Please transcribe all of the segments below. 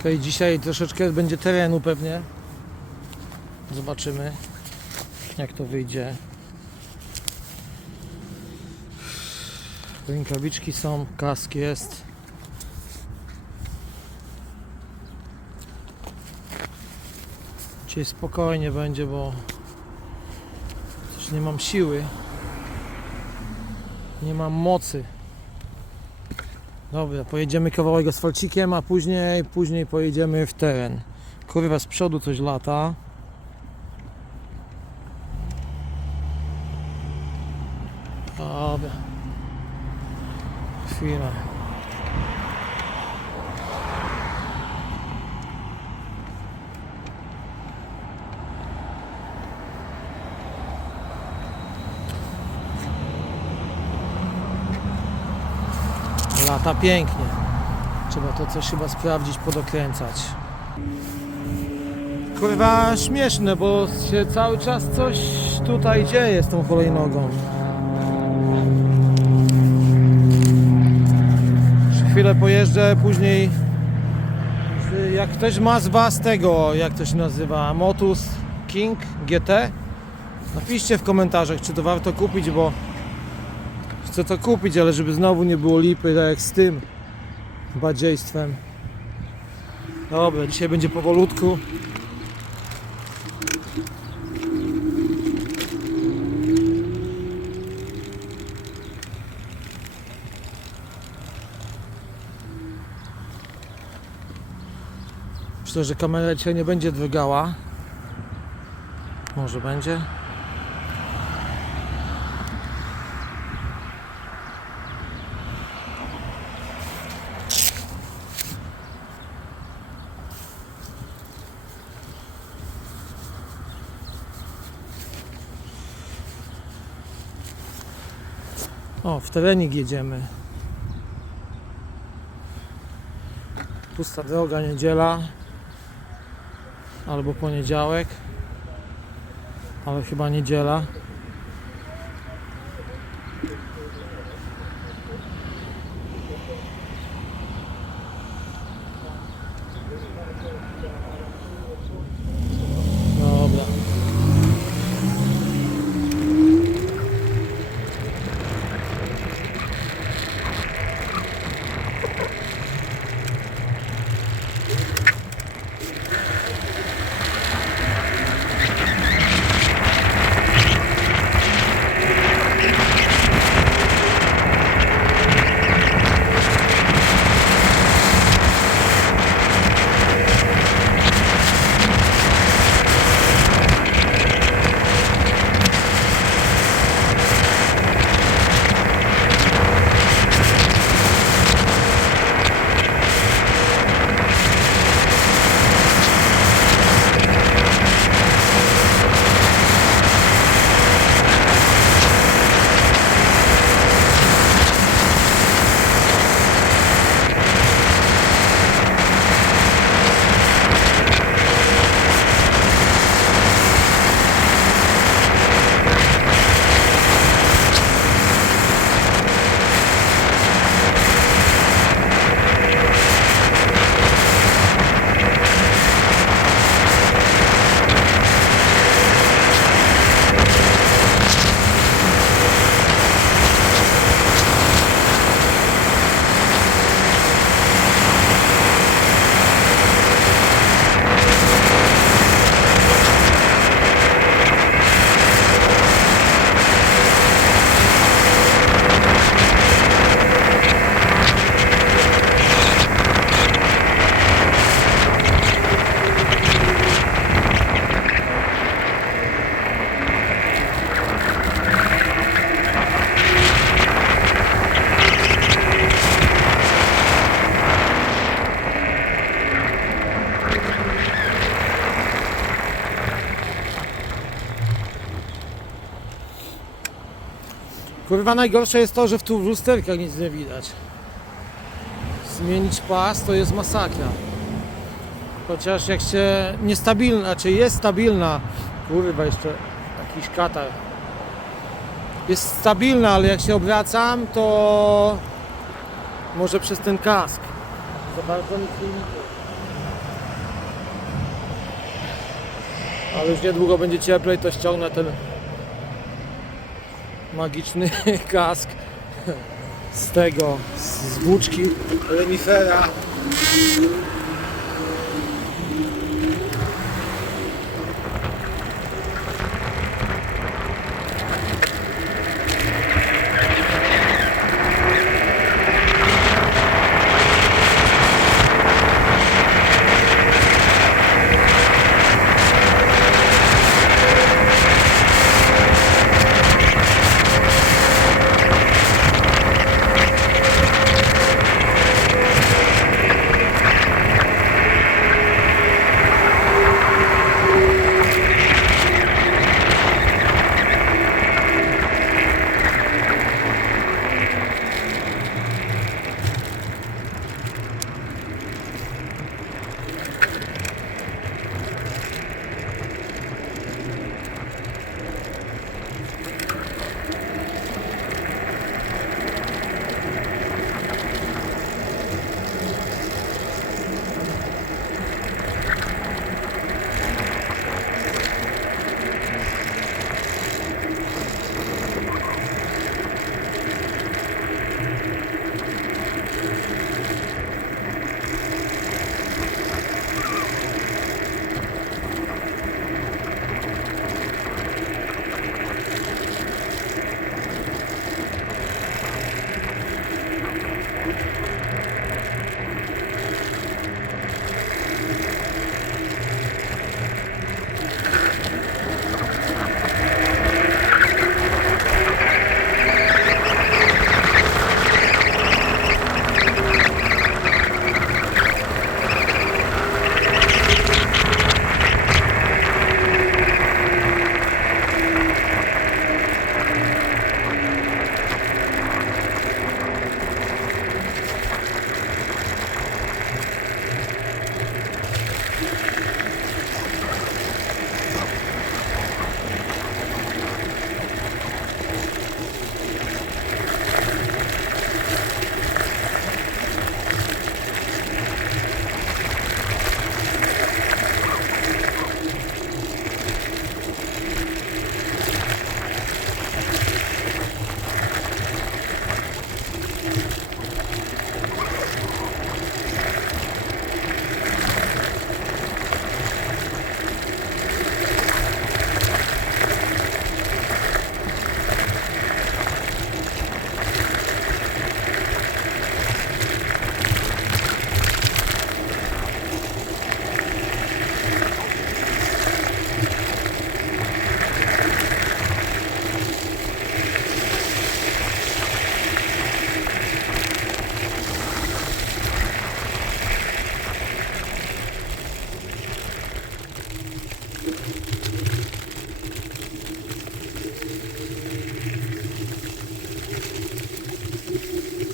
Okej, dzisiaj troszeczkę będzie terenu pewnie. Zobaczymy jak to wyjdzie. Rękawiczki są, kask jest. Dzisiaj spokojnie będzie, bo też nie mam siły. Nie mam mocy. Dobra, pojedziemy kawałek asfalcikiem, a później, później pojedziemy w teren. Kurwa, z przodu coś lata. Dobra. Chwila. Lata pięknie. Trzeba to coś chyba sprawdzić, podokręcać. Kurwa śmieszne, bo się cały czas coś tutaj dzieje z tą. Jeszcze chwilę pojeżdżę, później z- jak ktoś ma z Was tego, jak to się nazywa, Motus King GT, napiszcie w komentarzach, czy to warto kupić, bo chcę to kupić, ale żeby znowu nie było lipy, tak jak z tym badziejstwem. Dobra, dzisiaj będzie powolutku. Myślę, że kamera dzisiaj nie będzie drgała. Może będzie. O, w terenik jedziemy. Pusta droga, niedziela albo poniedziałek, ale chyba niedziela. Kurwa najgorsze jest to, że w tu lusterkach nic nie widać. Zmienić pas to jest masakra. Chociaż jak się niestabilna, czy jest stabilna, kurwa jeszcze jakiś katar. Jest stabilna, ale jak się obracam, to może przez ten kask. Za bardzo nic nie. Ale już niedługo będzie cieplej, to ściągnę ten magiczny kask z tego, z włóczki renifera.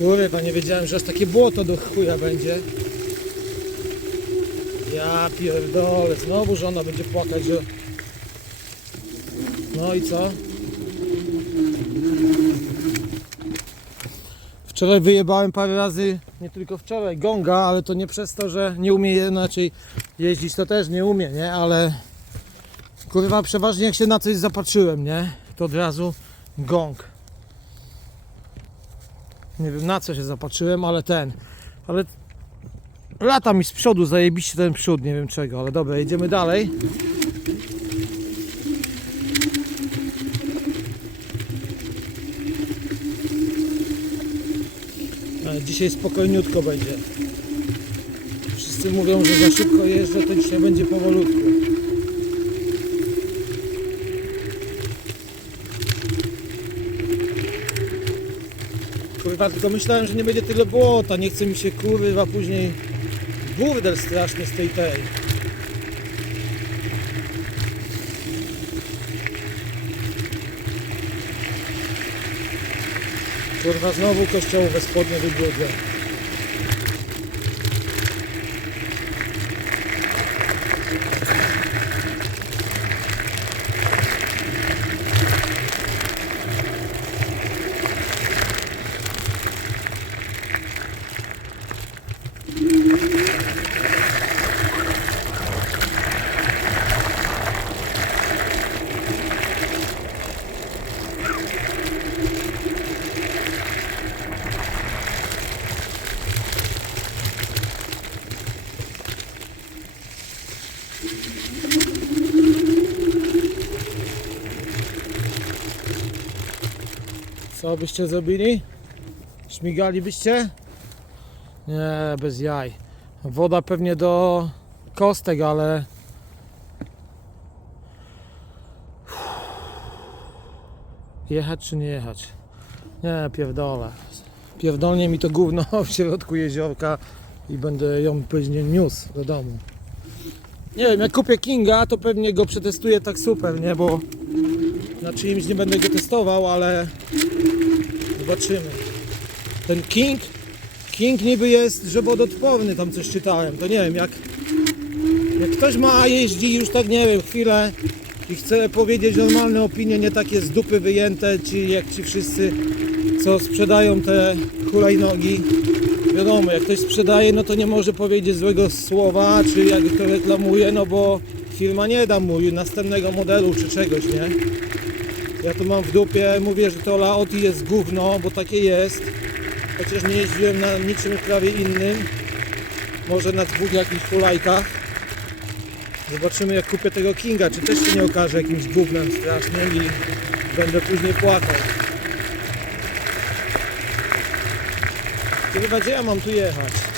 Kurwa, nie wiedziałem, że aż takie błoto do chuja będzie. Ja pierdolę, znowu żona będzie płakać, że... No i co? Wczoraj wyjebałem parę razy, nie tylko wczoraj, gonga, ale to nie przez to, że nie umie inaczej jeździć, to też nie umie, nie? Ale kurwa, przeważnie jak się na coś zapatrzyłem, nie? To od razu gong. Nie wiem na co się zapatrzyłem, ale ten. Ale lata mi z przodu, zajebiście ten przód, nie wiem czego, ale dobra, jedziemy dalej. Ale dzisiaj spokojniutko będzie. Wszyscy mówią, że za szybko jeżdżę, to dzisiaj będzie powolutku. Tylko myślałem, że nie będzie tyle błota. Nie chce mi się kurwa później burdel straszny z tej tej. Kurwa, znowu kościołowe spodnie wybrudzę. Co byście zrobili? Śmigalibyście? Nie, bez jaj. Woda pewnie do kostek, ale... Jechać czy nie jechać? Nie, pierdolę. Pierdolnie mi to gówno w środku jeziorka i będę ją później niósł do domu. Nie wiem, jak kupię Kinga, to pewnie go przetestuję tak super, nie? Bo na czyimś nie będę go testował, ale zobaczymy. Ten King, King niby jest żebodotworny, tam coś czytałem, to nie wiem, jak, jak ktoś ma, jeździ już tak, nie wiem, chwilę i chce powiedzieć normalne opinie, nie takie z dupy wyjęte, ci jak ci wszyscy, co sprzedają te hulajnogi. Wiadomo, jak ktoś sprzedaje, no to nie może powiedzieć złego słowa, czy jak to reklamuje, no bo firma nie da mu następnego modelu czy czegoś, nie? Ja to mam w dupie, mówię, że to Laoti jest gówno, bo takie jest. Chociaż nie jeździłem na niczym prawie innym. Może na dwóch jakichś hulajkach. Zobaczymy jak kupię tego Kinga, czy też się nie okaże jakimś gównem strasznym i będę później płakał. Chyba gdzie ja mam tu jechać?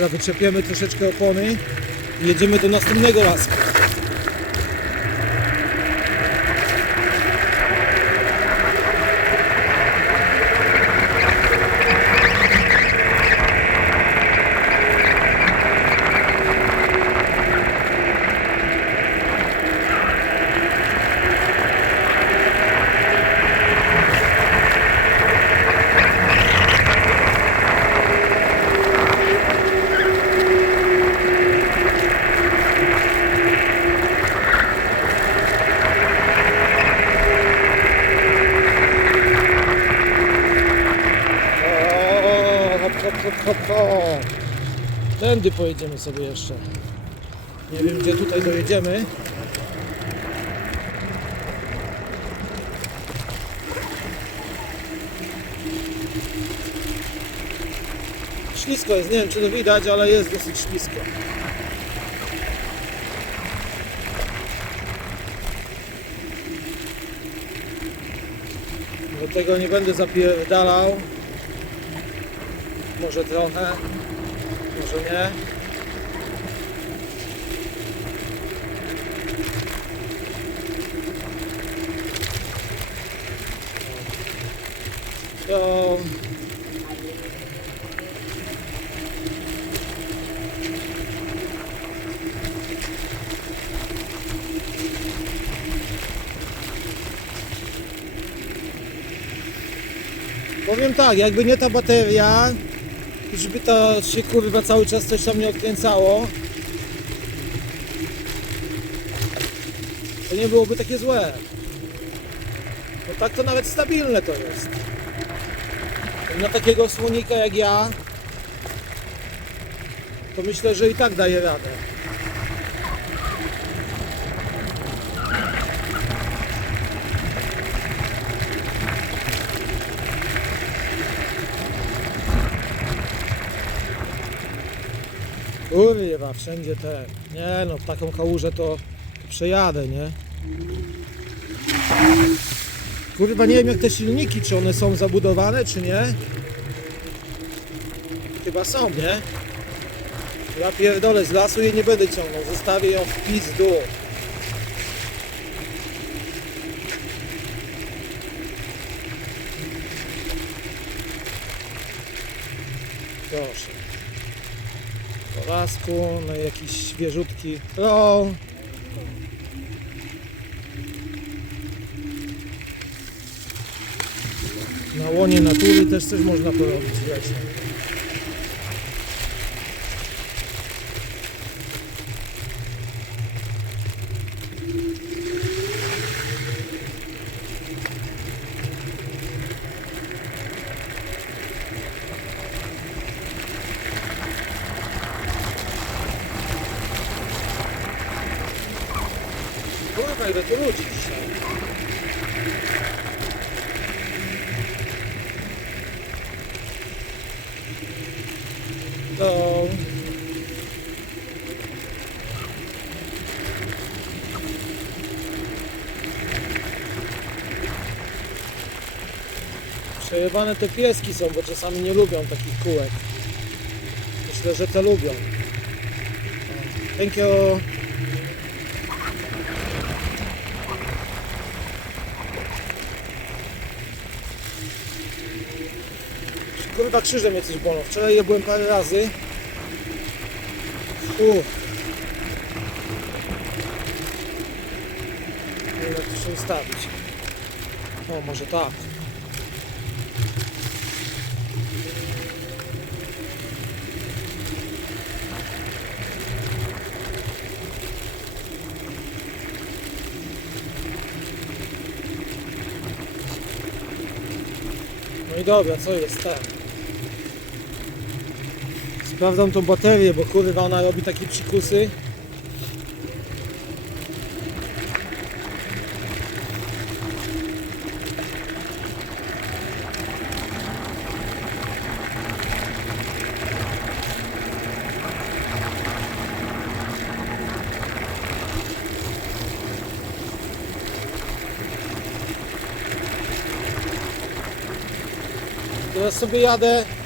Dobra, wyczepiemy troszeczkę opony i jedziemy do następnego lasku. O, hop, hop, hop, hop, hop. Tędy pojedziemy sobie jeszcze. Nie wiem gdzie tutaj dojedziemy. Ślisko jest, nie wiem czy to widać, ale jest dosyć ślisko. Do tego nie będę zapierdalał. Może trochę, może nie. To... Powiem tak, jakby nie ta bateria, żeby to się kurwa cały czas coś tam nie odkręcało, to nie byłoby takie złe. Bo tak to nawet stabilne to jest. Na takiego słonika jak ja, to myślę, że i tak daje radę. Kurwa, wszędzie te. Nie no, w taką kałużę to przejadę, nie? Kurwa, nie wiem jak te silniki, czy one są zabudowane, czy nie? Chyba są, nie? Ja pierdolę, z lasu jej nie będę ciągnął, zostawię ją w pizdu. Po lasku, no i jakiś świeżutki tron. Na łonie natury też coś można porobić w. ile tu ludzi dzisiaj. To... Przejebane te pieski są, bo czasami nie lubią takich kółek. Myślę, że te lubią. Thank you. Kurwa krzyże mnie coś bolą. Wczoraj je byłem parę razy. Uff. Jak to się ustawić. O, może tak. No i dobra, co jest tam? Sprawdzam tą baterię, bo kurwa ona robi takie psikusy. Teraz sobie jadę.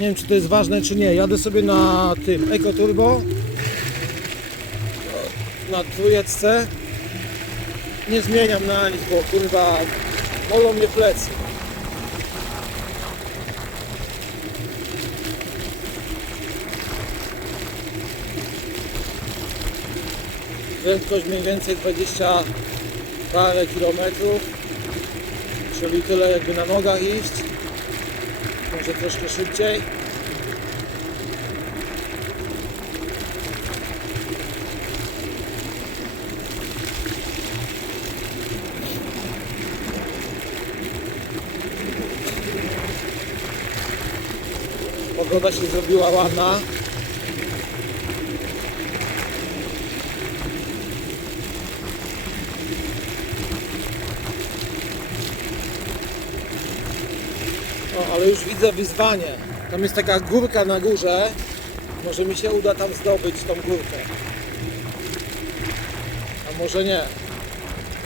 Nie wiem czy to jest ważne czy nie. Jadę sobie na tym Eco Turbo. Na trójeczce. Nie zmieniam na nic, bo kurwa bolą mnie plecy. Prędkość mniej więcej 20 parę kilometrów, czyli tyle jakby na nogach iść, może troszkę szybciej. Pogoda się zrobiła ładna. O, ale już widzę wyzwanie. Tam jest taka górka na górze. Może mi się uda tam zdobyć tą górkę. A może nie.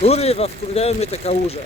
Kurwa, wkurwiają mnie te kałuże.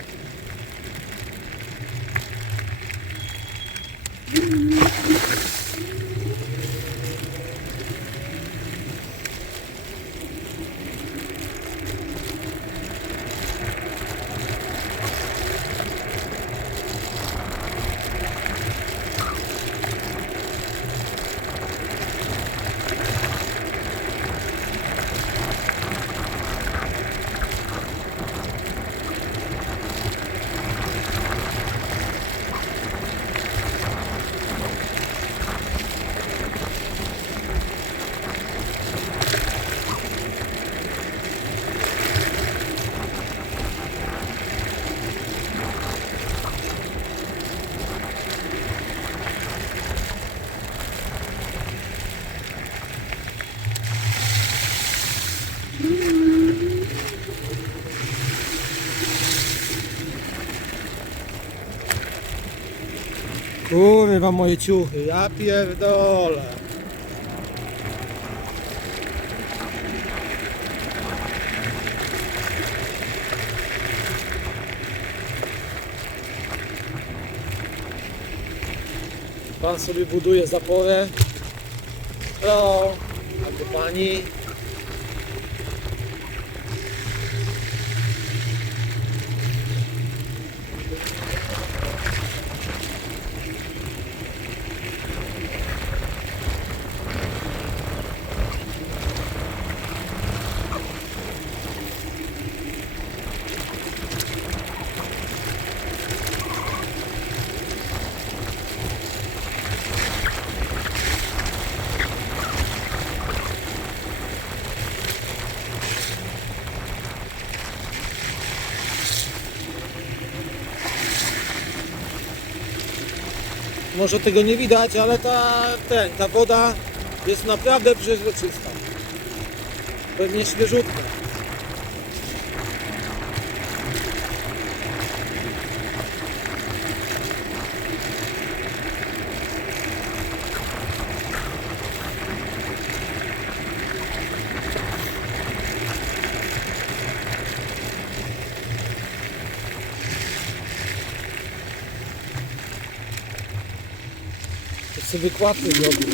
Kurwa moje ciuchy, ja pierdolę. Pan sobie buduje zaporę. Hello, albo pani. Może tego nie widać, ale ta, ten, ta woda Jest naprawdę przeźroczysta. Pewnie świeżutka. Sobie wykładkę zrobił.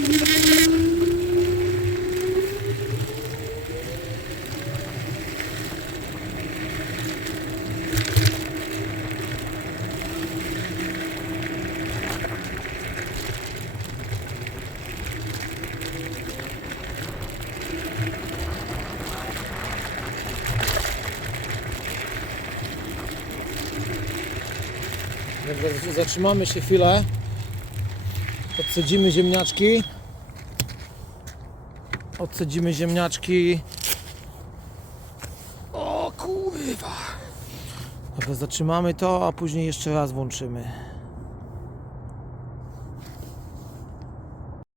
Zatrzymamy się chwilę. Odcedzimy ziemniaczki. Odcedzimy ziemniaczki. O kurwa. Dobra, zatrzymamy to, a później jeszcze raz włączymy.